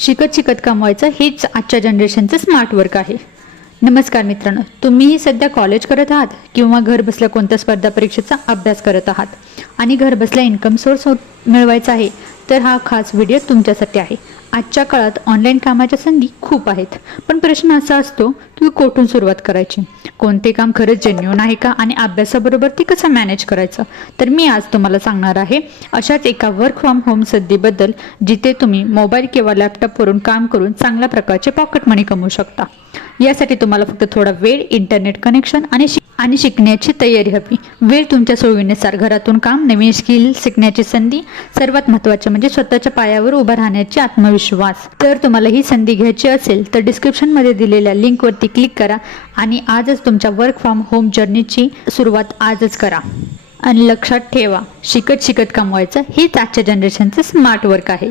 शिकत शिकत कमवायचं हेच आजच्या जनरेशनचं स्मार्ट वर्क आहे. नमस्कार मित्रांनो तुम्हीही सध्या कॉलेज करत आहात किंवा घर बसल्या कोणत्या स्पर्धा परीक्षेचा अभ्यास करत आहात? आणि घर बसल्या इन्कम सोर्स मिळवायचा आहे तर हा खास व्हिडिओ तुमच्यासाठी आहे. आजच्या काळात ऑनलाईन कामाच्या संधी खूप आहेत. पण प्रश्न असा असतो की कोठून सुरुवात करायची? कोणते काम खरंच जेन्युन आहे का? आणि अभ्यासाबरोबर ते कसं मॅनेज करायचं? तर मी आज तुम्हाला सांगणार आहे अशाच एका वर्क फ्रॉम होम संधीबद्दल जिथे तुम्ही मोबाईल किंवा लॅपटॉपवरून काम करून चांगल्या प्रकारचे पॉकेट मनी कमवू शकता. यासाठी तुम्हाला फक्त थोडा वेळ इंटरनेट कनेक्शन आणि आणि शिकण्याची तयारी हवी. वेळ तुमच्या सोयीनुसार घरातून काम नवीन स्किल शिकण्याची संधी सर्वात महत्त्वाचे म्हणजे स्वतःच्या पायावर उभा राहण्याची आत्मविश्वास. जर तुम्हाला ही संधी घ्यायची असेल तर डिस्क्रिप्शनमध्ये दिलेल्या लिंकवरती क्लिक करा आणि आजच तुमच्या वर्क फ्रॉम होम जर्नीची सुरुवात आजच करा. आणि लक्षात ठेवा शिकत शिकत कमवायचं हेच आजच्या जनरेशनचं स्मार्ट वर्क आहे.